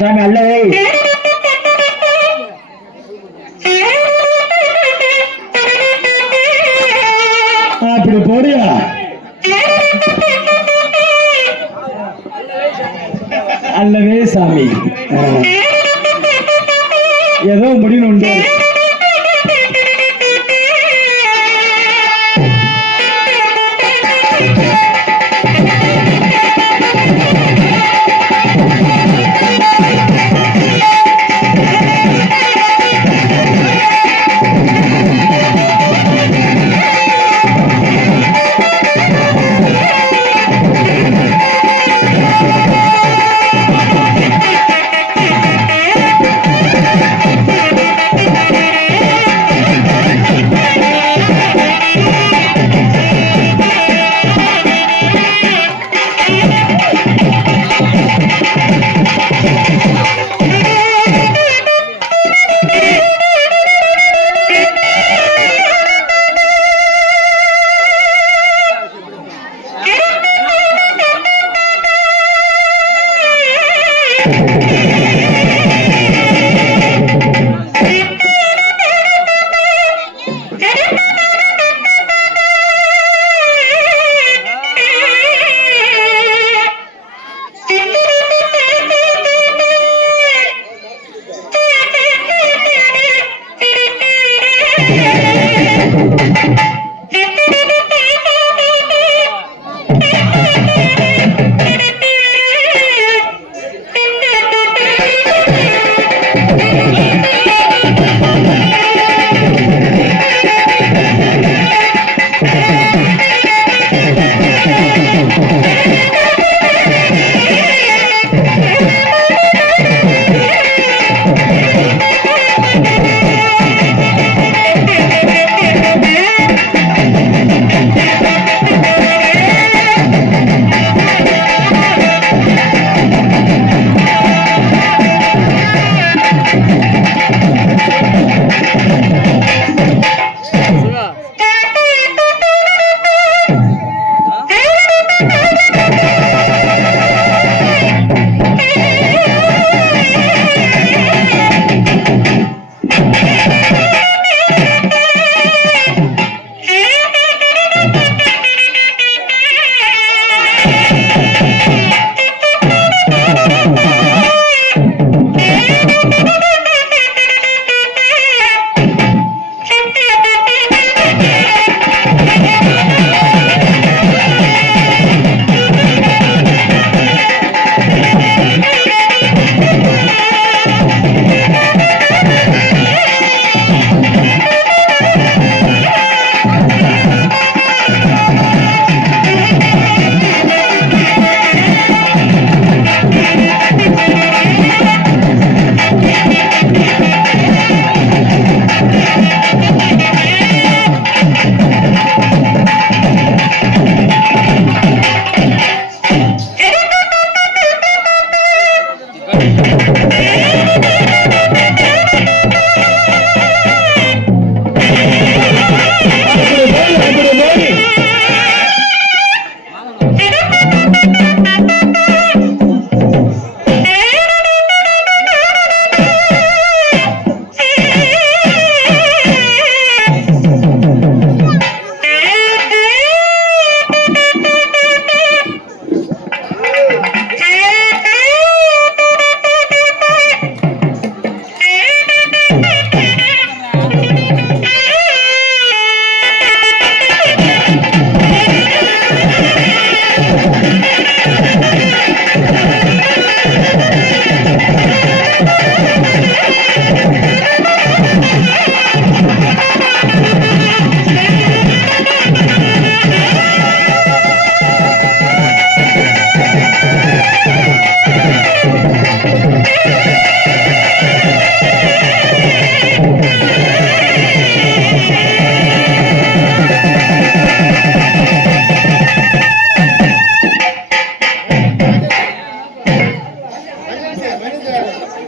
சாமி அல்லவே அப்படி போடியா அல்லவே சாமி ஏதோ முடியும் உண்டு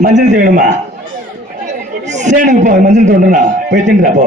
மஞ்சள் வேணுமா? சேனுக்கு போ, மஞ்சள் தோண்டுனா போய் தின்றா போ.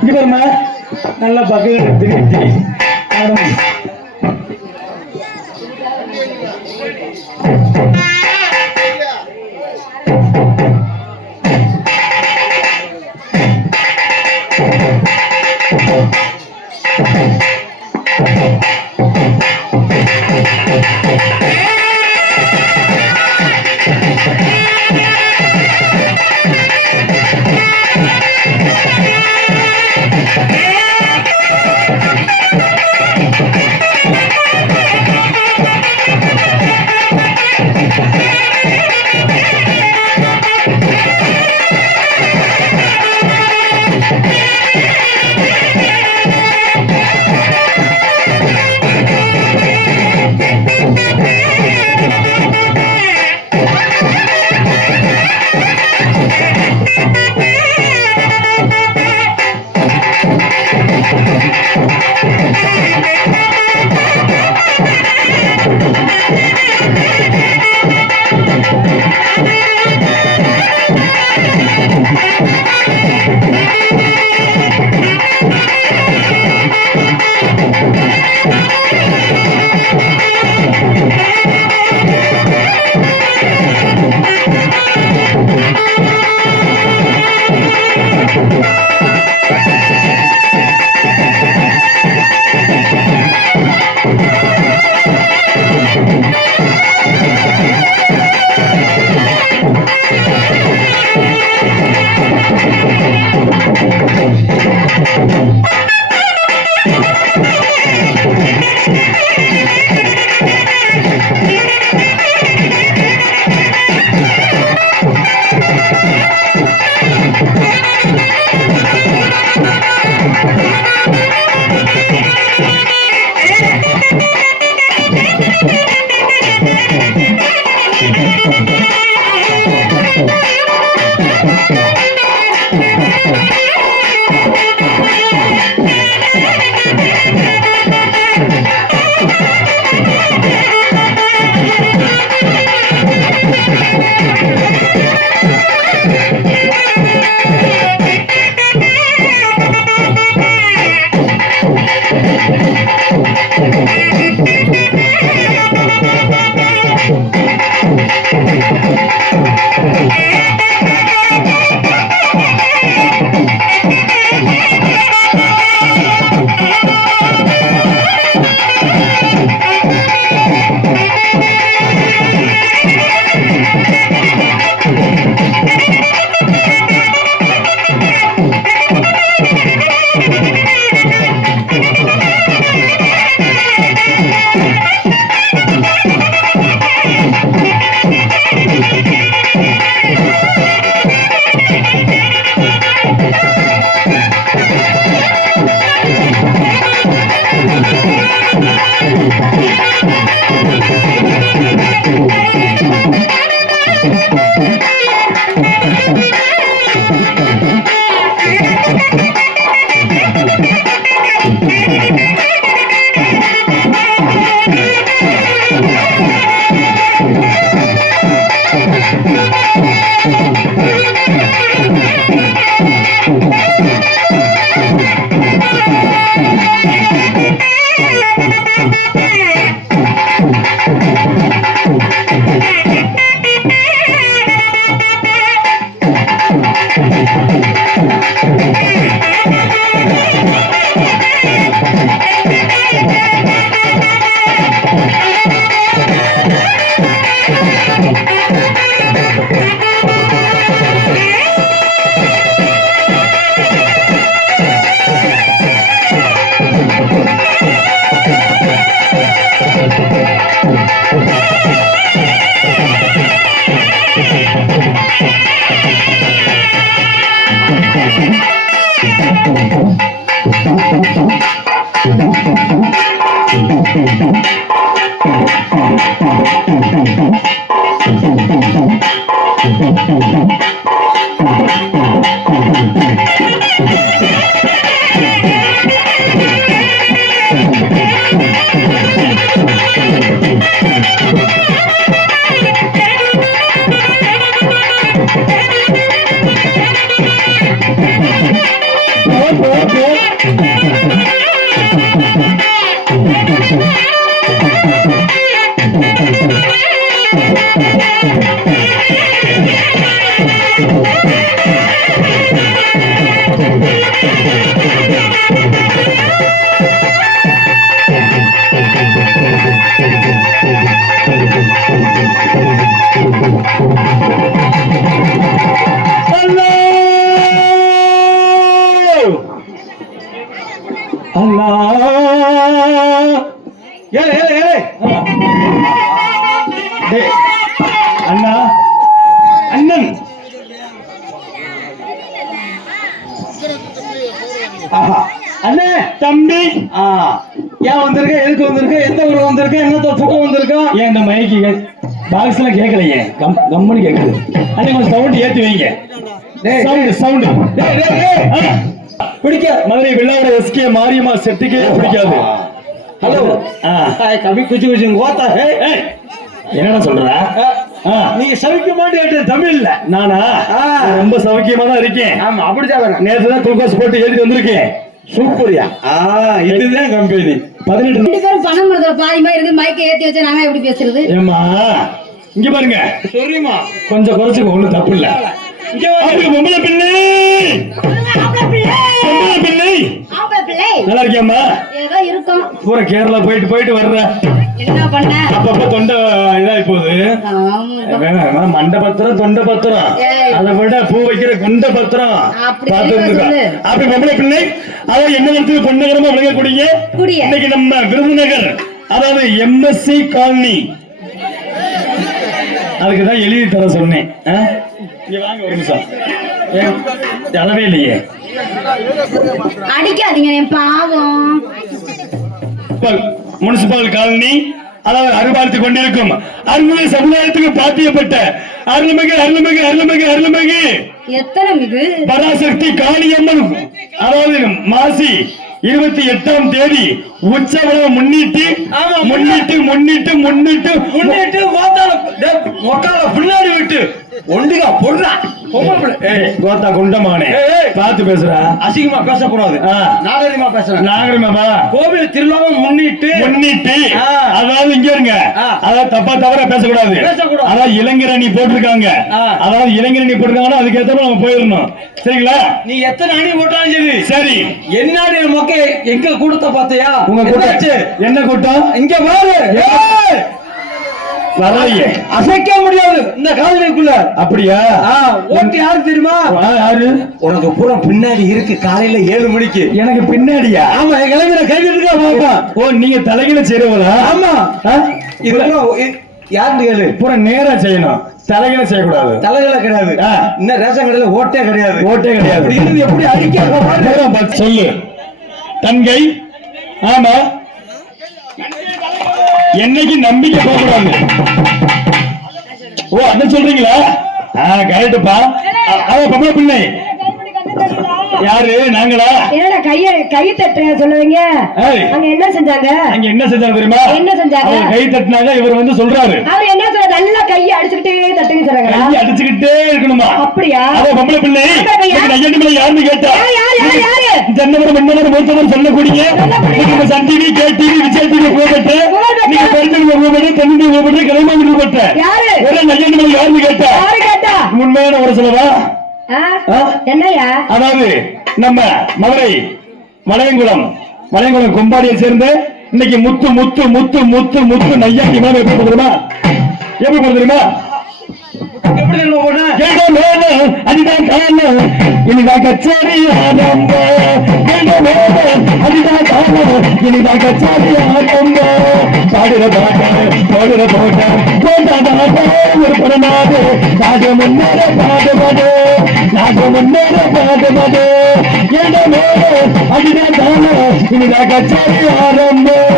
இங்க பாருமா, நல்லா பக்கம் திருப்பி Thank you. அண்ணா அண்ணன் அண்ணே தம்பி ஏன் வந்திருக்க எதுக்கு வந்திருக்க எந்த ஊருக்கு வந்திருக்க என்ன தப்புக்கு வந்திருக்க ஏன் இந்த மைக்கு பாக்ஸ் எல்லாம் கேட்கலையே கம்மனு கேட்குது அண்ணே கொஞ்சம் சவுண்ட் ஏத்தி வைங்க சவுண்ட் பிடிக்க மதுரை வெள்ளாவோட எஸ்கே மாரியம்மா செட்டுக்கே பிடிக்காது ஹலோ கபி குச்சி குச்சி கோத்தா என்னடா சொல்ற நீங்க சௌக்கியமா கேட்ட தமிழ்ல நானா ரொம்ப சௌக்கியமா தான் இருக்கேன் ஆமா அப்படிதான் நேற்று தான் குளுக்கோஸ் போட்டு ஏறி வந்திருக்கேன் சூப்பரியா இதுதான் கம்பெனி 18 பேரும் பணம் கொடுக்குற பாதிமா இருக்கு மைக்க ஏத்தி வச்சு நாங்க எப்படி பேசுறது ஏமா இங்க பாருங்க சொல்றீமா கொஞ்சம் குறைச்சுக்கோ ஒண்ணும் தப்பு இல்ல பொம்பளை பிள்ளை நல்லா இருக்கியாமா ஏதோ இருக்கும் பூரா கேரளா போயிட்டு வர்ற என்ன பண்ண அப்பப்ப தொண்டை இதாகி போகுது மண்டை பத்திரம் தொண்டை பத்திரம் அதை விட பூ வைக்கிற குண்ட பத்திரம் அப்படி பொம்பளை பிள்ளை அதாவது என்ன இடத்துக்கு பொன்னகரமா விளங்கக்கூடிய இன்னைக்கு நம்ம விருதுநகர் அதாவது எம்எஸ்சி காலனி அதுக்குதான் எழுதி தர சொன்னேன் வாங்க ஒரு நிமிஷம் அளவே இல்லையே அடிக்காதீங்க பாவம் முனிசிபல் காலனி அதாவது அறுபாலித்துக் கொண்டிருக்கும் அருள்மிகு சமுதாயத்துக்கு பாத்தியப்பட்ட அருள்மிகு அருள்மிகு அருள்மிகு அருள்மிகு எத்தனை மிகு பராசக்தி காளியம்மன் அதாவது மாசி 28ஆம் தேதி உற்சவம் முன்னிட்டு பின்னாடி விட்டு ஒண்டிகா பொண்ணா கோத்தா குண்டமானே பார்த்து பேசுறா அசிங்கமா பேசக்கூடாது நாகரிகமா பேசுறேன் நாகரிகமா கோவில் திருவிழாவும் முன்னிட்டு அதாவது இங்க இருங்க அதாவது தவறா பேசக்கூடாது அதாவது இளைஞரணி போட்டிருக்காங்க அதாவது இளைஞரணி போட்டிருக்காங்கன்னா அதுக்கு ஏற்ற நம்ம போயிடணும் சரிங்களா நீ எத்தனை அணி போட்டாலும் சரி என்ன மொக்க எங்க கூட்டத்தை பார்த்தியா உங்க கூட்டம் என்ன கூட்டம் இங்க பாரு அசைக்க முடியாது இந்த காலனிக்குள்ள அப்படியா ஓட்டு யாருக்கு தெரியுமா யாரு உனக்கு பூரா பின்னாடி இருக்கு காலையில 7 மணிக்கு எனக்கு பின்னாடியா ஆமா என் கிளம்பின கைவிட்டு பாப்பா ஓ நீங்க தலைகளை செய்யறவங்களா ஆமா இதெல்லாம் யாருன்னு கேளு பூரா நேரா செய்யணும் தலைகளை செய்யக்கூடாது தலைகளை கிடையாது இன்னும் ரேஷன் கடையில ஓட்டே கிடையாது எப்படி அடிக்க சொல்லு தங்கை ஆமா என்னைக்கு நம்பிக்கை போகக்கூடாது ஓ அத சொல்றீங்களா கரெக்டுப்பா பொம்பளை பிள்ளை யாரு நாங்களா என்னடா கை தட்டுற சொல்லுவீங்க அங்க என்ன செஞ்சாங்க தெரியுமா என்ன செஞ்சாங்க கை தட்டினாங்க இவர் வந்து சொல்றாரு அவர் என்ன சொல்ற நல்லா கையை அடிச்சுக்கிட்டே தட்டுங்க சொல்றாங்க கையை அடிச்சுக்கிட்டே இருக்கணுமா அப்படியா பொம்பளை பிள்ளை யாருன்னு கேட்டா ஜன்னவரம் மன்னவரம் மூத்தவர் சொல்லக்கூடிய Sun TV K TV Vijay TV போகட்டு நீங்க பரிசு தண்ணி போகட்டு கிளம்பி போட்ட ஒரே நையன்மலை யாருன்னு கேட்டா உண்மையான ஒரு சொல்லவா என்னையா அதாவது நம்ம மதுரை வளையங்குளம் கொம்பாடியை சேர்ந்து இன்னைக்கு முத்து முத்து முத்து முத்து முத்து நையாண்டி மேல எப்படி தெரியுமா அதுதான் காலம் இனிதான் கச்சேரி அதுதான் காலம் இனிதான் கச்சேரி பாடுற பாடுற போட்ட ஒரு படமாது நாக முன்னேற பாடுவது ஏண்டா தானே அடிதான் தானே இனிதான் கச்சாரி ஆரம்பம்.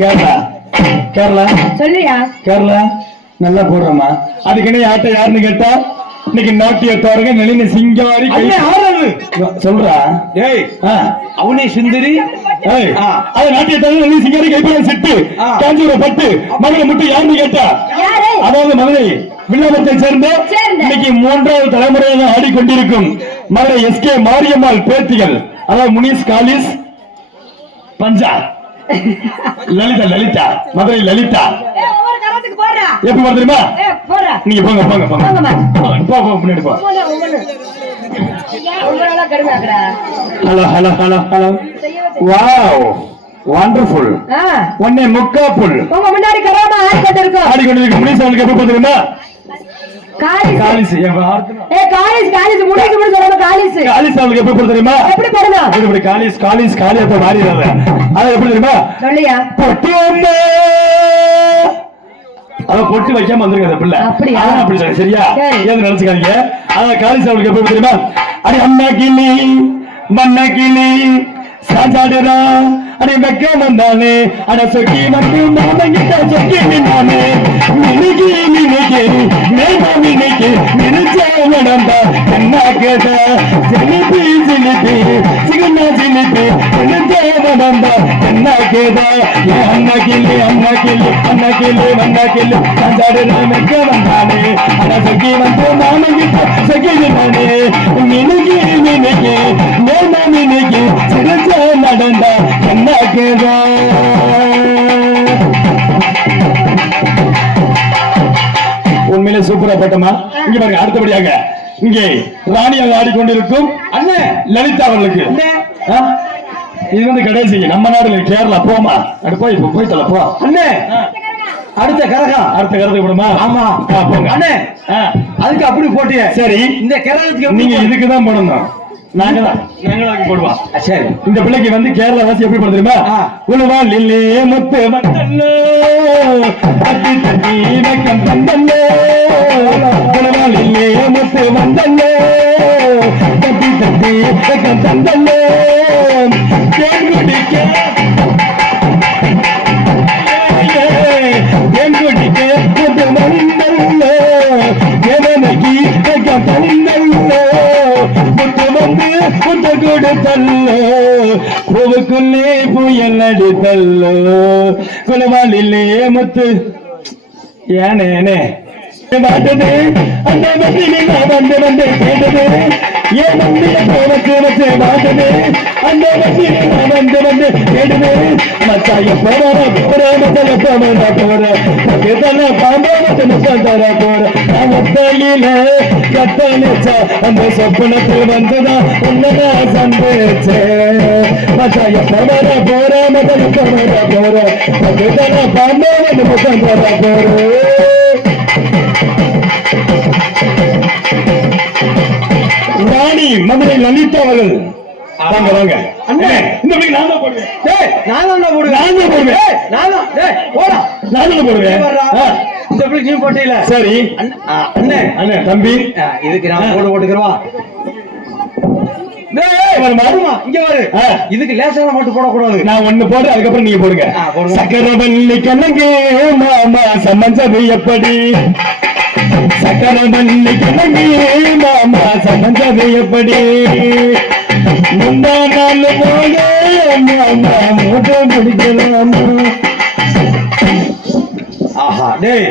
கேரளா கேரளா சொல்லியா கேரளா நல்லா போடுறமா. அதுக்குன்னு யார்ட்ட யாருன்னு கேட்டா இன்னைக்கு நாட்டிய தோரங்க நளின சிங்காரி ஆடுறது சொல்றா. ஏய் அவனே சுந்தரி அது நாட்டிய தோரங்க நளின சிங்காரி கைப்பட சிட்டு காஞ்சிபுரம் பட்டு மதுரை முட்டு யாருன்னு கேட்டா அதாவது மதுரை வில்லாபத்தை சேர்ந்த இன்னைக்கு 3வது தலைமுறையாக ஆடிக்கொண்டிருக்கும் மதுரை எஸ்கே மாரியம்மாள் பேத்திகள் அதாவது முனிஸ் காலிஸ் பஞ்சா லலிதா லலிதா மதுரை லலிதா எப்படி போற தெரியுமா? நீங்க போங்க போங்க போங்க போ போ முன்னாடி போ. Hello hello hello hello wow wonderful ஒன்னே முக்காப்புல் உங்க முன்னாடி கராமா ஆடிக்கொண்டிருக்கோம். ஆடிக்கொண்டிருக்கும் முனிஸ் அவளுக்கு எப்படி போற தெரியுமா? Kallis Kallis Kallis Kallis Munis முடி சொல்லுங்க. காலிஸ் காலிஸ் அவளுக்கு எப்படி போற தெரியுமா? எப்படி போடுங்க? இப்படி காலிஸ் காலிஸ் காலியத்தை மாறிடுறாங்க. அது எப்படி தெரியுமா? சொல்லியா பொட்டுமே அத பொட்டு வைக்காம வந்துருங்க அந்த பிள்ளை. அப்படியா? அப்படி சொல்ல சரியா? ஏன் நினைச்சுக்காதீங்க. அத காலிஸ் அவளுக்கு எப்படி தெரியுமா? அடி அண்ணா கிளி மண்ணா கிளி சாஞ்சாடுறா அடி வெக்க வந்தானே அட சொக்கி வந்து மாமங்கிட்ட சொக்கி நானே மினிக்கி மினிக்கி மேமா மினிக்கி மினிச்சா நடந்தா என்ன கேட்ட ஜிலிபி ஜிலிபி சிகனா ஜிலிபி மினிச்சா நடந்தா என்ன கேட்ட ஏ அண்ணா கிளி அண்ணா கிளி அண்ணா கிளி மண்ணா கிளி சாஞ்சாடுறா வெக்க வந்தானே அட சொக்கி வந்து மாமங்கிட்ட சொக்கி நானே மினிக்கி மினிக்கி மேமா மினிக்கி சிரிச்சா நடந்தா என்ன கேதா. உண்மையிலே சூப்பரா போட்டமா. இங்க பாருங்க அடுத்தபடியாக இங்கே ராணியாக ஆடிக்கொண்டிருக்கும் அண்ணன் லலிதா அவர்களுக்கு இது வந்து கடைசி நம்ம நாடுல கேரளா போமா அடு போய் போய் தல போ அண்ணே. அடுத்த கரகம் அடுத்த கரகத்துக்கு போடுமா? ஆமா போங்க அண்ணே. அதுக்கு அப்படி போட்டிய சரி. இந்த கரகத்துக்கு நீங்க இதுக்கு தான் போடணும். நாங்க போடுவோம். சரி இந்த பிள்ளைக்கு வந்து கேரளா வாசி எப்படி போட தெரியுமா? உழுவா லில்லே முத்து வந்தல்லோ அத்தி தட்டி வெக்கம் தந்தல்லோ உழுவா லில்லே முத்து வந்தல்லோ அத்தி தட்டி வெக்கம் தந்தல்லோ தேன் குடிக்க முத்து வந்தல்லோ எவனைக்கு வெக்கம் தந்தல்லோ முத்து வந்து முத்து கொடுத்தல்லோ பூவுக்குள்ளே புயல் அடித்தல்லோ குலவாளிலே முத்து ஏனே மாட்டது அந்த மத்தியிலே நான் வந்து கேட்டது ஏன் மந்திர போவச்சு வச்சு மாட்டது அந்த மத்தியிலே நான் வந்து கேட்டது மச்சாய போற மச்சாய போற கேட்டல பாம்பா மச்சாய போற அவத்தலில கத்தலிச்சா அந்த சொப்பனத்தில் வந்துதான் உன்னதா சந்தேச்சே மச்சாய போற மச்சாய போற கேட்டல பாம்பா மச்சாய போற. ராணி மதுரை லலிதா அவர்கள் வாங்க வாங்க அண்ணே. இந்த மாதிரி நான் தான் போடுவேன். டேய் நான் தான் போடுவேன். நான் தான் போடுவேன். நான் தான் டேய் போடா நான் தான் போடுவேன். இந்த மாதிரி நீ போட்டீல சரி அண்ணே அண்ணே தம்பி இதுக்கு நான் போட்டுக்கறவா. டேய் மாறுமா இங்க வரு. இதுக்கு லேசான மட்டும் போட கூடாது. நான் ஒன்னு போடு அதுக்கு அப்புறம் நீங்க போடுங்க. சக்கரவள்ளி கண்ணங்கே மாமா சமஞ்சது எப்படி சக்கரவள்ளி கண்ணங்கே மாமா சமஞ்சது எப்படி முந்தா நாள் போக மாமா மூட்டை பிடிக்கலாமா. ஆஹா டேய்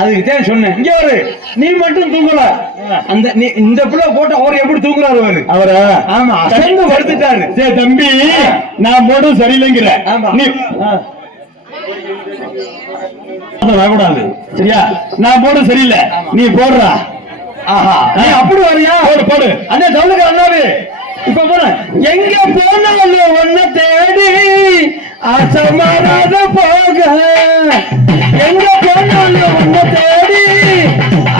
அதுக்கு தான் சொன்னேன். இங்க வரு நீ மட்டும் தூங்கல அந்த நீ இந்த பிள்ளை போட்டு அவர் எப்படி தூங்குறாரு அவரா? ஆமா அசந்து படுத்துட்டாரு. சரி தம்பி நான் போட்டு சரியில்லைங்கிற நீ வரக்கூடாது சரியா? நான் போட சரியில்லை நீ போடுறா. ஆஹா அப்படி வரியா? போடு போடு அண்ணே சொல்லுங்க அண்ணாவே. இப்ப போன எங்க போனாலும் ஒன்ன தேடி ஆசமாராத போக எங்க போனாலும் ஒன்ன தேடி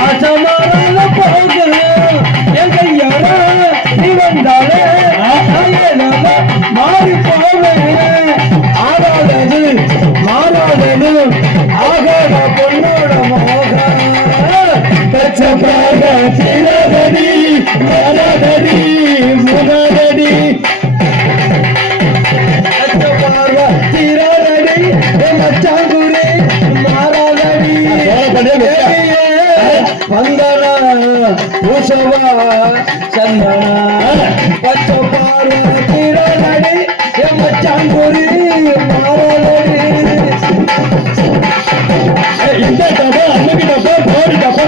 ஆசமாராத போக எங்க யாரா நீ வந்தாலே மாறி போவேன் ஆகாதது மாறாதது ஆகாத பொண்ணோட மோக வந்தனா பூசவா சந்தனா பச்சை பாரு திரளடி எம்மச்சாங்குரி மாறலடி இந்த டப்பா அன்னைக்கு டப்பா போடி டப்பா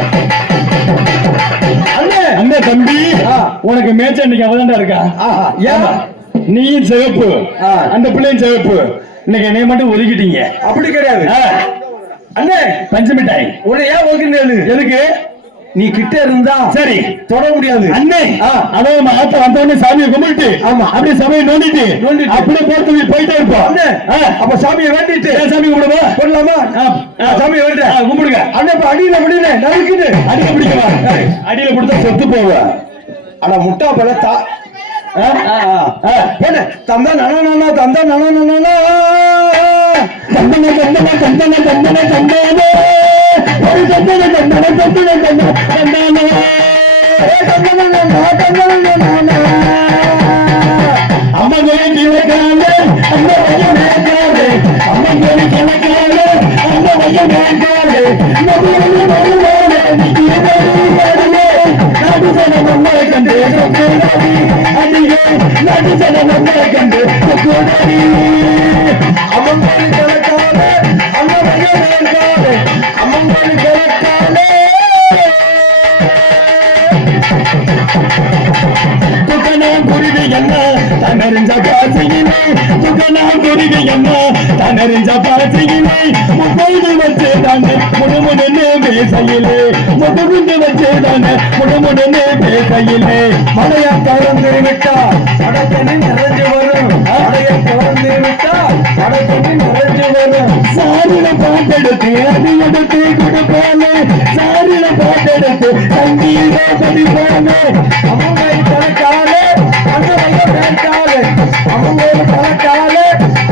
அண்ணே தம்பி உனக்கு மேட்ச் இன்னைக்கு அவதான்டா இருக்கா ஏன் நீயும் சிவப்பு அந்த பிள்ளையும் சிவப்பு இன்னைக்கு என்னைய மட்டும் ஒதுக்கிட்டீங்க அப்படி கிடையாது அண்ணே பஞ்சு மிட்டாய் உன்னை ஏன் ஒதுக்கினது எதுக்கு நீ கிட்ட இருந்தா சரி தொட முடியாது அண்ணே அதாவது ஆத்த வந்தவொடனே சாமியை கும்பிட்டு ஆமா அப்படியே சமையை நோண்டிட்டு அப்படியே போட்டு போயிட்டே இருப்போம் அப்ப சாமியை வேண்டிட்டு சாமி கும்பிடுவா போடலாமா சாமியை வேண்ட கும்பிடுங்க அண்ணே இப்ப அடியில விடுங்க நறுக்குது அடியில பிடிக்கவா அடியில பிடிச்சா செத்து போவ ஆனா முட்டா பல தந்தா நானா தந்தா நானா தந்தன தந்தன தந்தன தந்தன தந்தானே ஒரு தந்தன தந்தன தந்தன தந்தன தந்தானே அம்மங்களே கிழக்காலே அந்த வயம் மேற்காலே அம்மங்களே கிழக்காலே அந்த வயம் மேற்காலே நபியே வருவானே நாடு சன நம்மை கண்டு சொக்கோடி அடியே நாடு சன நம்மை கண்டு சொக்கோடி அம்மங்களே கிழக்காலே அந்த வயம் மேற்காலே அம்மங்களே கிழக்காலே குருவி என்ன தனறிஞ்ச பாசியினை துக்கனா குருவி என்ன தனறிஞ்ச பாசியினை முப்பது வச்சு தானே முடுமுடுன்னு பேசையிலே முதுகுண்டு வச்சு தானே முடுமுடுன்னு பேசையிலே மழைய கலந்து விட்டா அடக்கணி நிறைஞ்சு வரும் மழைய கலந்து விட்டா அடக்கணி நிறைஞ்சு வரும் சாரில பாட்டெடுத்து அது எடுத்து கொடுப்பானே சாரில பாட்டெடுத்து சங்கீத படிப்பானே அவங்க தனக்காலே அந்த மையம் வேண்டாலே அவங்க தனக்காலே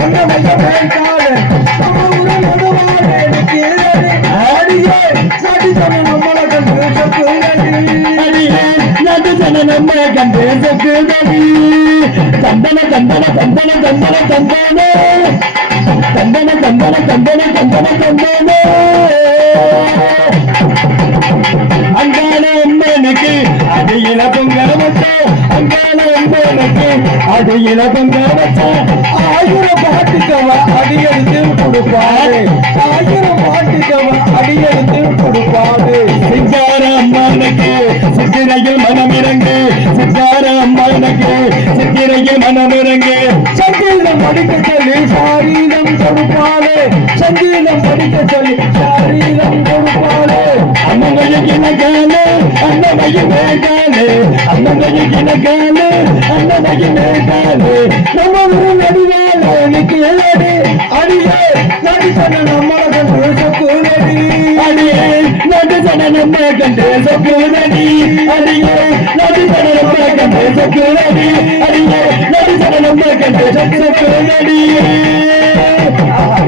அந்த மையம் வேண்டாலே நம்ம நடுவாலே எனக்கு அடியே நாட்டு சன நம்மளை கண்டு சொக்குதடி அடியே நாட்டு சன நம்மளை கண்டு சொக்குதடி தந்தன தந்தன தந்தன தந்தன தந்தானே தந்தன தந்தன தந்தன தந்தன தந்தானே அங்கான அம்மனுக்கு அடியில பொங்கல வச்சோம் அங்கான அம்மனுக்கு அடியில பொங்கல வச்சோம் 1000 பாட்டுக்கவ அடியெடுத்து கொடுப்பாரு 1000 பாட்டுக்கவ அடியெடுத்து கொடுப்பாரு சிங்கார அம்மனுக்கு சித்திரையில் மனமிறங்கு சிங்கார அம்மனுக்கு சித்திரையில் மனமிறங்கு சங்கீதம் படிக்க சொல்லி சாரீரம் கொடுப்பாரு சங்கீதம் படிக்க சொல்லி சாரீரம் கொடுப்பாரு அம்மங்கையை கிணக்காலே அன்னமையை மேற்காலே அம்மங்கையை கிணக்காலே அன்னமையை மேற்காலே நம்ம ஒரு நடிகாலே எனக்கு ஏழடி அடியே நடி சொன்ன நம்மளை கண்டு சொக்குதடி அடியே நடி சொன்ன நம்ம கண்டு சொக்குதடி அடியே நடி சொன்ன நம்ம கண்டு சொக்குதடி அடியே நடி சொன்ன நம்ம கண்டு சொக்குதடி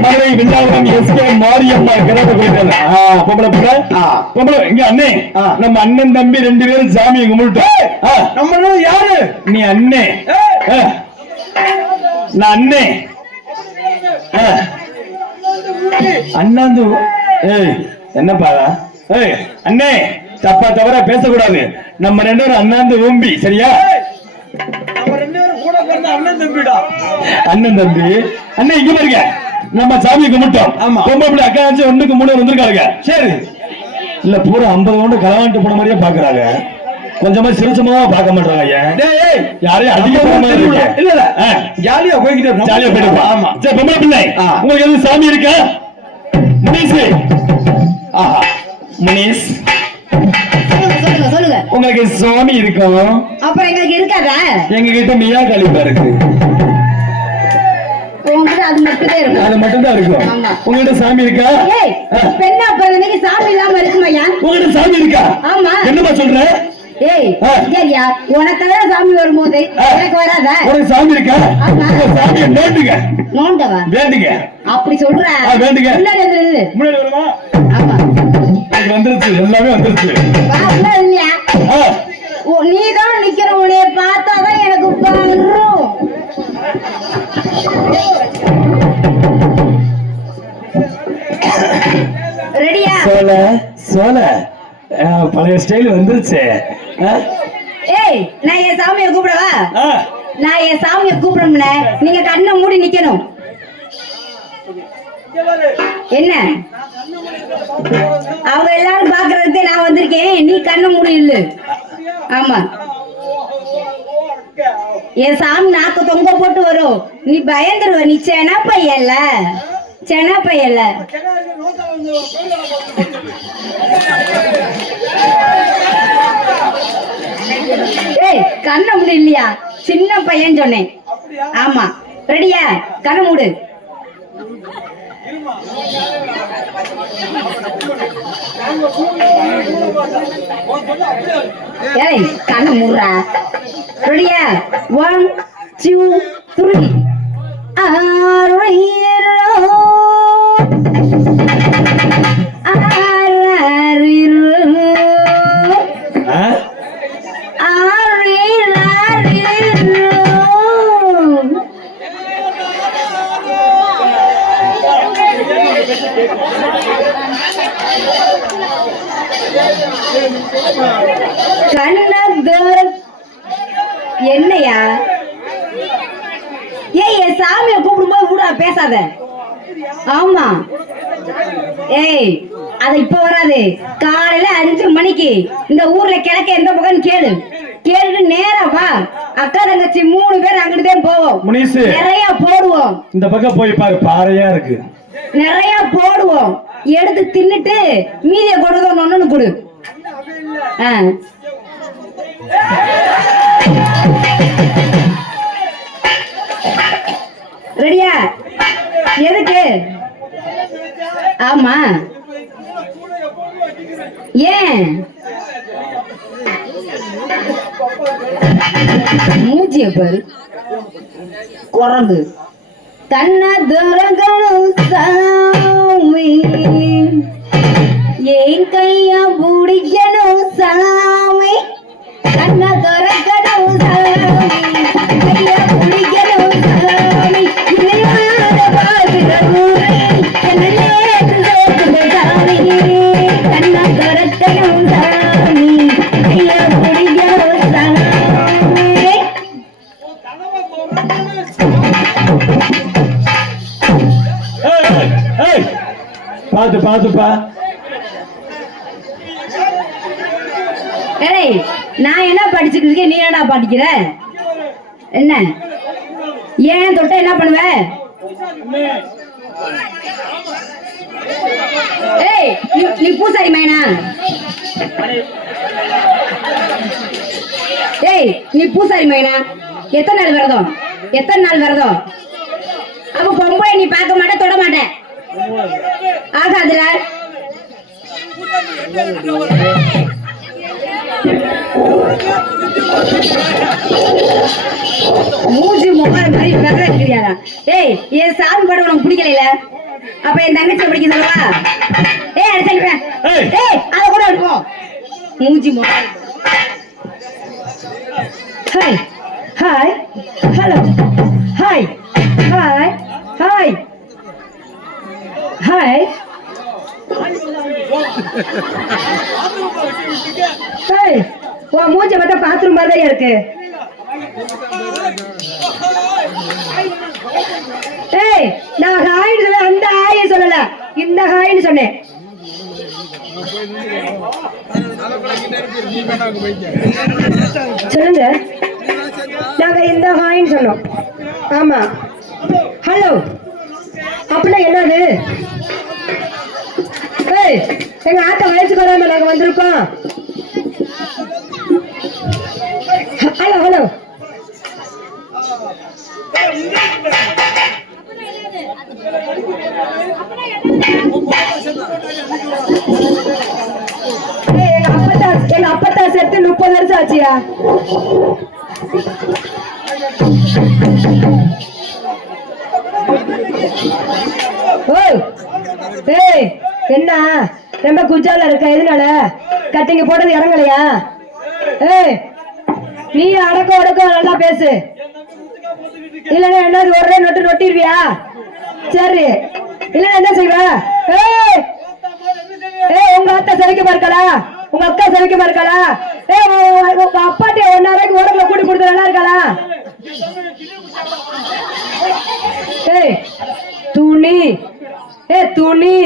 மதுரை விண்ணாவரம் எஸ்கே மாரியம்மா கிணறு போயிட்டாங்க பொம்பளை பிள்ளை பொம்பளை இங்க அண்ணே நம்ம அண்ணன் தம்பி 2 பேரும் சாமியை கும்பிட்டோம் நம்ம யாரு நீ அண்ணே நான் அண்ணே அண்ணாந்து என்னப்பா அண்ணே தப்பா தவறா பேசக்கூடாது நம்ம 2 பேரும் அண்ணாந்து ஊம்பி சரியா அண்ணன் தம்பி அண்ணன் இங்க பாருங்க நம்ம சாமி கும்பிட்டோம் பொம்பளை அக்கா 1க்கு 3 வந்திருக்காங்க சரி இல்ல பூரா 50 கொண்டு களவாண்டு போன மாதிரியே பாக்குறாங்க கொஞ்சமா சிரிச்சமா பார்க்க மாட்டாங்க யாரையும் அதிகமா இல்ல ஜாலியா போய்கிட்டு ஜாலியா போயிட்டு ஆமா சரி பொம்பளை பிள்ளை உங்களுக்கு எதுவும் சாமி இருக்கா முனீஸ் ஆஹா முனீஸ் சொல்லுங்க உங்களுக்கு சாமி இருக்கும் அப்புறம் எங்களுக்கு இருக்காதா எங்க கிட்ட மியா கழிப்பா இருக்கு அது மட்டும் தான் இருக்கும் உங்ககிட்ட சாமி இருக்கா பெண்ணா பிறந்தனைக்கு சாமி இல்லாம இருக்குமையா உங்ககிட்ட சாமி இருக்கா ஆமா என்னமா சொல்ற ஏய் சரியா உனக்கு சாமி வரும்போது எனக்கு வராதா ஒரு சாமி இருக்கா சாமியை நோண்டுங்க நோண்டவா வேண்டுங்க அப்படி சொல்ற வேண்டுங்க முன்னாடி வருமா ஆமா வந்துருச்சு எல்லாமே வந்துருச்சு இல்லையா நீதான் நிக்கிற உனைய பார்த்தாதான் எனக்கு வரும் ரெடியா சோல சோல பழைய ஸ்டைல் வந்துருச்சு. ஏய் நான் என் சாமியை கூப்பிடவா? நான் என் சாமியை கூப்பிடணும்ல, நீங்க கண்ணை மூடி நிக்கணும். என்ன அவங்க எல்லாரும் பாக்குறதுக்கு நான் வந்திருக்கேன், நீ கண்ணை மூடி இல்ல. ஆமா என் சாமி நாக்கு தொங்க போட்டு வரும், நீ பயந்துருவ. நீ சென பையல்ல, சென பையல்ல. ஏய் கண்ணை மூடு இல்லையா? சின்ன பையன் சொன்னேன். ஆமா ரெடியா? கண்ணை மூடு. ஏய் கண்ணை மூடுறா. ரெடியா? 1 2 3. என்னையா? ஏய் என் சாமியை கூப்பிடும்போது கூட பேசாத. ஆமா ஏய் அது இப்ப வராது. காலையில 5 மணிக்கு இந்த ஊர்ல கிழக்க எந்த பக்கம் கேளு, கேளுட்டு நேரா வா. அக்கா தங்கச்சி 3 பேர் அங்கிட்டுதான் போவோம். நிறைய போடுவோம். இந்த பக்கம் போய் பாரு, பாறையா இருக்கு. நிறைய போடுவோம், எடுத்து தின்னுட்டு மீதிய கொடுக்க ஒண்ணு கொடு. ரெடியா? எதுக்கு? ஆமா ஏன் மூஞ்சிய பாரு குரங்கு. கண்ண துரகணும் சாமி, ஏன் கைய பிடிக்கணும் சாமி. கண்ண துரகணும் சாமி, கைய பிடிக்கணும் சாமி. இளையாத பாடுற ஊரே என்ன நேற்று சேர்த்து சாமி. கண்ண துரகணும் சாமி, கைய பிடிக்கணும் சாமி. பாத்து பாத்துப்பா. ஏய் நான் என்ன படிச்சுட்டு இருக்கேன், நீ என்னடா படிக்கிற? என்ன ஏன் தொட்ட என்ன பண்ணுவ? ஏய் நீ பூசாரி மைனா? ஏய் நீ பூசாரி மைனா? எத்தனை நாள் விரதம்? எத்தனை நாள் விரதம்? அப்ப பொம்பளை நீ பார்க்க மாட்ட, தொட மாட்டேன். ஆகாதுல. மூஞ்சி முகம் மாதிரி நகர இருக்கிறியாடா? ஏய் என் சாமி படம் உனக்கு பிடிக்கல, அப்ப என் தங்கச்சி பிடிக்க சொல்லவா? ஏய் அடிச்சா. ஏய் அத கூட எடுப்போம். மூஞ்சி முகம். Hi hi hello hi hi hi hi. ஏய் உன் மூஞ்சி பார்த்தா பாத்ரூம் மாதிரியே இருக்கு. ஏய் நான் ஹாய்னு சொல்ல, அந்த ஹாயை சொல்லல, இந்த ஹாய்னு சொன்னேன். சொல்லுங்க. நாங்க இந்த ஹாய்னு சொன்னோம். ஆமா ஹலோ அப்படின்னா என்னது? ஏய் எங்க ஆத்த வயசுக்கு வராம நாங்க வந்திருக்கோம். ஹலோ ஹலோ எங்க அப்பத்தா செத்து 30 வருஷம் ஆச்சியா? ஏய் என்ன ரொம்ப குஜால இருக்க? எதுனால கட்டிங்க போட்டது இறங்கலையா? ஏய் நீ அடக்க உடக்க நல்லா பேசு, இல்லன்னா என்ன ஒரே நொட்டு நொட்டிடுவியா? சரி இல்லன்னா என்ன செய்வ? ஏய் ஏய் உங்க அத்தை சரிக்க பார்க்கலா? உங்க அக்கா சமைக்கமா இருக்காளா? உங்க அப்பாட்ட 1 ரூபாய்க்கு ஓரத்துல கூட்டி கொடுத்து நல்லா இருக்காளா? துணி துணி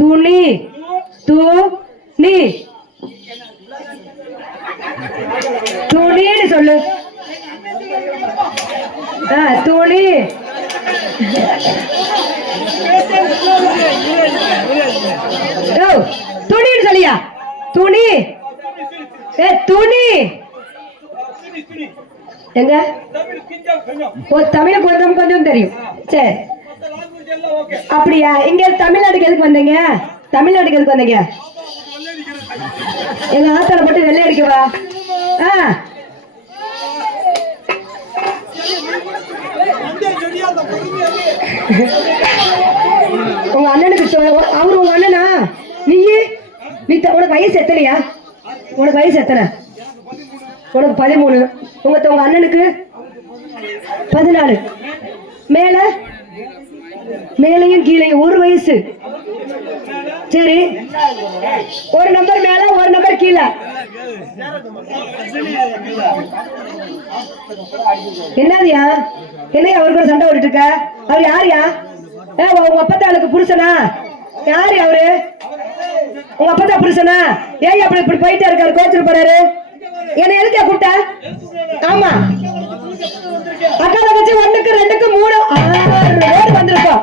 துணி துணி துணின்னு சொல்லு. துணி துணின்னு சொல்லியா? துணி துணி எங்க? தமிழ் கொஞ்சம் கொஞ்சம் தெரியும். சரி அப்படியா? இங்க தமிழ்நாட்டுக்கு எதுக்கு வந்தீங்க? தமிழ்நாட்டுக்கு எதுக்கு வந்தீங்க? எங்க ஆத்தால போட்டு வெள்ளை அடிக்கவா? உங்க அண்ணனுக்கு அவரு உங்க அண்ணனா? நீ உனக்கு வயசு எத்தனையா? உனக்கு வயசு எத்தனை? உனக்கு 13. உங்க அண்ணனுக்கு 14. மேல மேலையும் கீழையும் 1 வயசு. சரி, ஒரு நம்பர் மேல ஒரு நம்பர் கீழே. என்னதியா? என்னையா அவரு கூட சண்டை ஓடிட்டு இருக்க? அவர் யாருயா? உங்க அப்பத்தாளுக்கு புருஷனா? யாரு அவரு? உங்க அப்பத்தா புருஷனா? ஏன் அப்படி இப்படி போயிட்டே இருக்காரு? கோச்சிட்டு போறாரு. என்ன எதுக்கா கூப்பிட்ட? ஆமா, அக்கா தங்கச்சி 1க்கு 2க்கு 3 6 பேர் வந்திருக்கோம்.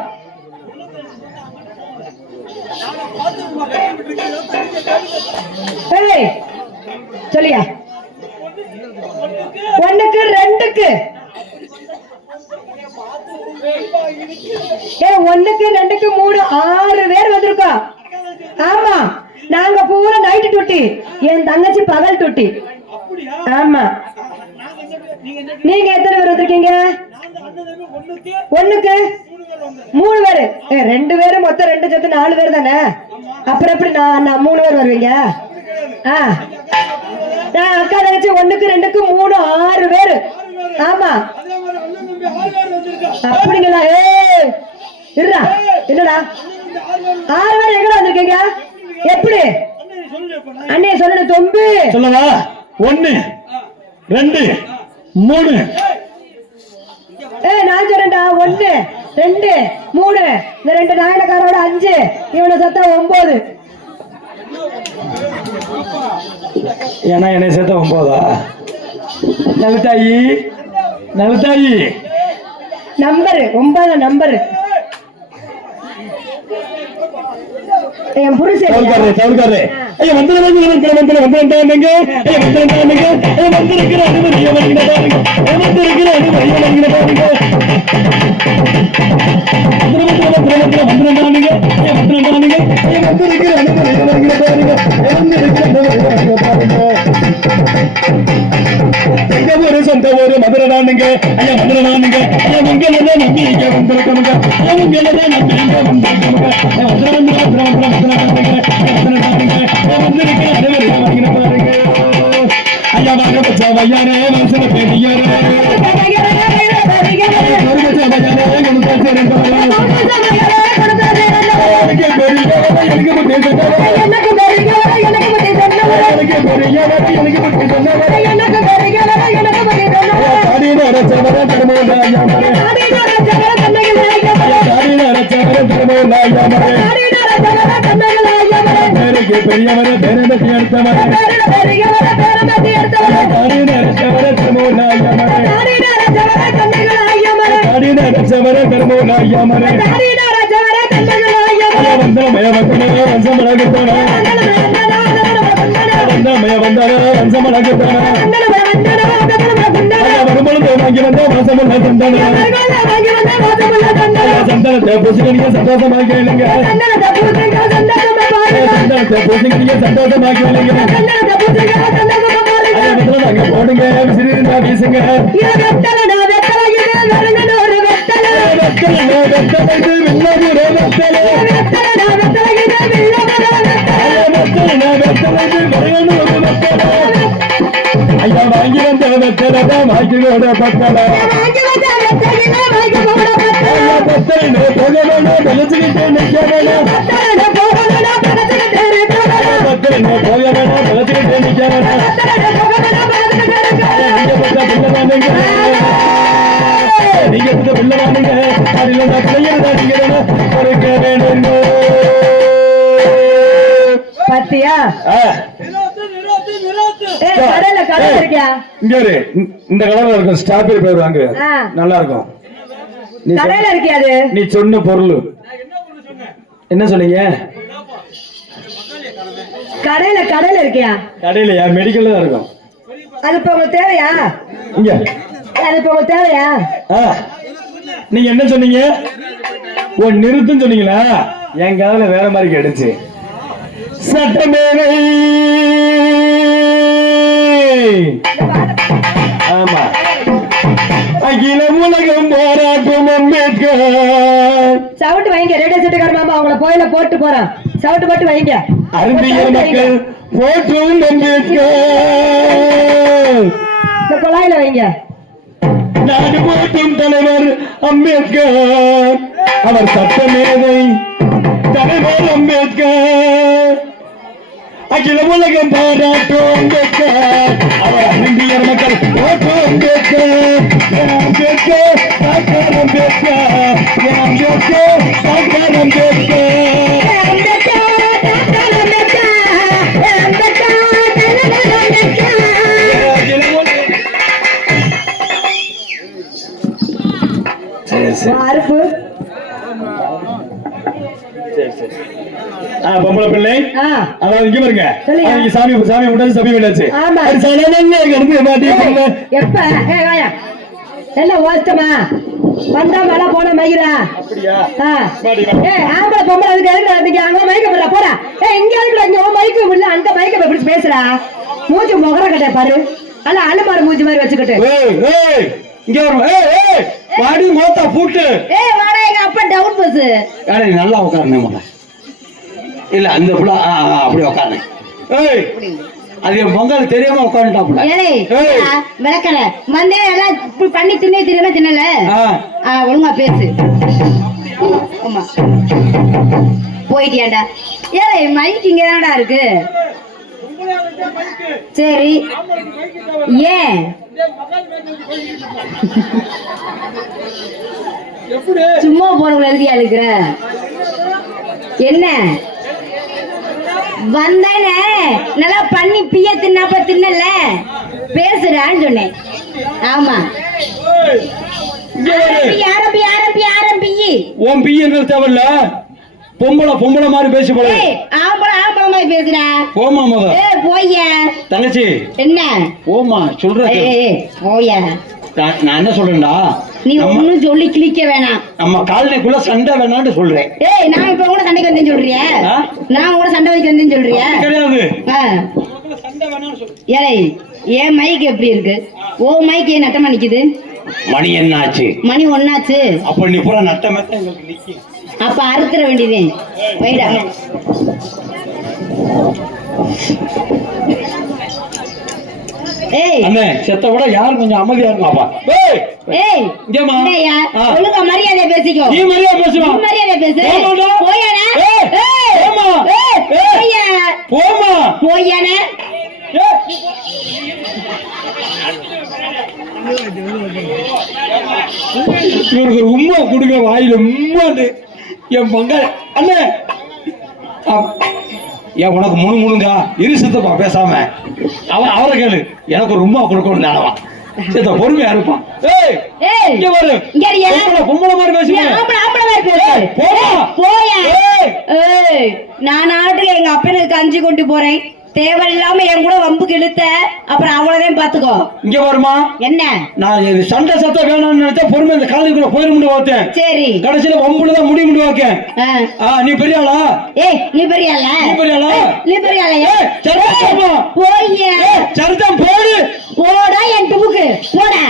சொல்லியா? 1க்கு 2க்கு 1க்கு 2க்கு 3 6 பேர் வந்திருக்கோம். ஆமா, நாங்க பூரா நைட்டு டூட்டி, என் தங்கச்சி பகல் டூட்டி. ஆமா, நீங்க எத்தனை பேர் வந்திருக்கீங்க? 1க்கு 3 பேரு. 2 பேரு மொத்தம் 2 சேர்த்து 4 பேர் தானே. அப்புறம் எப்படி நான் 3 பேர் வருவீங்க? நான் அக்கா தங்கச்சி 1க்கு 2க்கு 3 6 பேரு. ஆமா, அப்படிங்களா? இருடா, என்னடா 6 பேர் எங்கடா வந்திருக்கீங்க? எப்படி அண்ணே சொல்லணும்? தொம்பு சொல்லவா? 1 2 3. நான் சொல்றேன்டா. 1 2 3. இந்த 2 நாயனக்காரோட 5, இவனை சத்தா 9. ஏன்னா என்னை சேர்த்த 9ஆ? நலுத்தாயி நலுத்தாயி நம்பர் 9 நம்பர். என் புருஷன் தவிர்க்காரு. ஐயா வந்து வந்திருக்கிற சொந்த ஊரு மதுரை தானுங்க. ஐயா மதுரை தானுங்க. ஐயா உங்களதான் நம்பி இங்க வந்திருக்கணுங்க. ஐயா உங்களதான் நம்பி இங்க வந்திருக்கணுங்க. ஐயா வாங்க பச்சா வையானே மனசுல பெரியாரே பெரியவர பேரம்பத்தி சந்தனத்தை பூசிக்க சந்தோஷமாக கேளுங்க. சந்தோஷமாக போடுங்க விசிறிருந்தா வீசுங்க. ஐயா வாங்கி வந்த வெத்தலதான் வாய்க்கோட பத்தல பத்தல என்ன போய வேணாம் பலத்துக்கிட்டே நிக்க வேணாம் நீங்க பத்த பிள்ளை வாங்க அதில் நான் பிள்ளையதா நீங்க பொறுக்க வேணும் பாத்தியா கடையில இருக்கியா இங்க இந்த கலர்ல இருக்கும் ஸ்ட்ராபெரி பேர் வாங்க நல்லா இருக்கும் கடையில இருக்கியாது நீ சொன்ன பொருள் என்ன சொன்னீங்க கடையில இருக்கியா கடையிலயா மெடிக்கல்ல தான் இருக்கும் அது இப்ப உங்களுக்கு தேவையா இங்க அது இப்ப உங்களுக்கு தேவையா நீங்க என்ன சொன்னீங்க ஓ நிறுத்துன்னு சொன்னீங்களா என் காதுல வேற மாதிரி கேட்டுச்சு சட்டமேதை ஆமா அகில உலகம் போராட்டம் அம்பேத்கர் சவுட்டு வைங்க ரேடியோ செட்டுக்கார மாமா அவங்கள கோயில போட்டு போறான் சவுட்டு போட்டு வைங்க அறிஞர் மக்கள் போற்றும் அம்பேத்கர் இந்த குழாயில வைங்க நாடு போற்றும் தலைவர் அம்பேத்கர் அவர் சட்டமேதை தலைவர் அம்பேத்கர் அகில உலகம் பாராட்டும் அம்பேத்கர் அவர் அறிஞர் மக்கள் போற்றும் அம்பேத்கர் அம்பேத்கர் டாக்டர் அம்பேத்கர் அம்பேத்கர் டாக்டர் அம்பேத்கர் அறுப்பு பொம்பளை பிள்ளை அதாவது இங்க பாருங்க சாமி சாமி விட்டாச்சு சமயம் விட்டாச்சு எப்ப என்ன ஓஷ்டமா வந்தா மழை போன மயிரா ஆம்பளை பொம்பளை அதுக்கு எதுக்கு அங்க மயக்க போடா போடா இங்க இங்க மயக்க முடியல அங்க மயக்க எப்படி பேசுறா மூச்சு முகர கட்ட பாரு அல்ல அழுமாறு மூச்சு மாதிரி வச்சுக்கிட்டு இங்க வரும் வாடி மோத்தா பூட்டு வாடா எங்க அப்பா டவுன் பஸ் நல்லா உட்காருங்க இல்ல அந்த புள்ள அப்படி உட்காருங்க அது என் பொங்கல் தெரியாம உட்காந்துட்டாப்புல விளக்கல வந்தே எல்லாம் பண்ணி தின்னே தெரியாம தின்னல ஒழுங்கா பேசு ஆமா போயிட்டியாண்டா ஏழை மைக் இங்கதான்டா இருக்கு சரி ஏன் சும்மா போறவங்களை எழுதியா இருக்கிற என்ன வந்தேனே நல்லா பண்ணி பிய தின்னாப்ப தின்னல பேசுறான்னு சொன்னேன் ஆமா ஆரம்பி ஆரம்பி ஆரம்பி உன் பியங்கள் தேவையில்ல பொம்பளை மாதிரி பேசி போல ஆம்பளை மாதிரி பேசுறா போமா மக போய்ய தங்கச்சி என்ன போமா சொல்ற போய நான் என்ன சொல்றேன்டா நீ ஒண்ணும் சொல்லி கிளிக்க வேணாம் நம்ம காலனிக்குள்ள சண்டை வேணாம்னு சொல்றேன் நான் இப்ப கூட சண்டைக்கு வந்தேன்னு சொல்றியா நான் கூட சண்டை வைக்க வந்தேன்னு சொல்றியா கிடையாது ஏய் ஏன் மைக் எப்படி இருக்கு ஓ மைக் ஏன் நட்டமா நிக்குது மணி என்ன ஆச்சு மணி ஒன்னாச்சு அப்ப நீ பூரா நட்டமா எங்களுக்கு நிக்கி அப்ப அறுத்துற வேண்டியதே வைடா அண்ணே செத்த விட யாரும் கொஞ்சம் அமைதியா இருக்கலாம்ப்பா ஒழுங்கா மரியாதை பேசிக்கோ நீ மரியாதை பேசுவா மரியாதை பேசு போமா போயானே இவருக்கு ஒரு உம்மா கொடுங்க வாயில உம்மாண்டு என் பங்க அண்ணே ஏன் உனக்கு முணுங்கா இரு சித்தப்பா பேசாம அவரை கேளு எனக்கு ஒரு உம்மா கொடுக்கணும் நினைவா சித்த பொறுமையா இருப்பான் பொம்பளை மாதிரி பேசுவேன் நான் நாட்டுக்கு எங்க அப்பனுக்கு கஞ்சி கொண்டு போறேன் தேவையில்லாம என் கூட வம்புக்கு இழுத்த அப்புறம் அவ்வளவுதான் பாத்துக்கோ இங்க வருமா என்ன நான் சண்டை சத்தம் வேணும்னு நினைச்சா பொறுமை இந்த காலைக்குள்ள போயிட பார்த்தேன் சரி கடைசியில வம்புலதான் முடிவு பண்ணி வாக்கேன் நீ பெரிய ஆளா நீ பெரிய ஆளா நீ பெரிய ஆளா நீ பெரிய ஆளா போய் சரிதான் போடு போடா என் டுமுக்கு போடா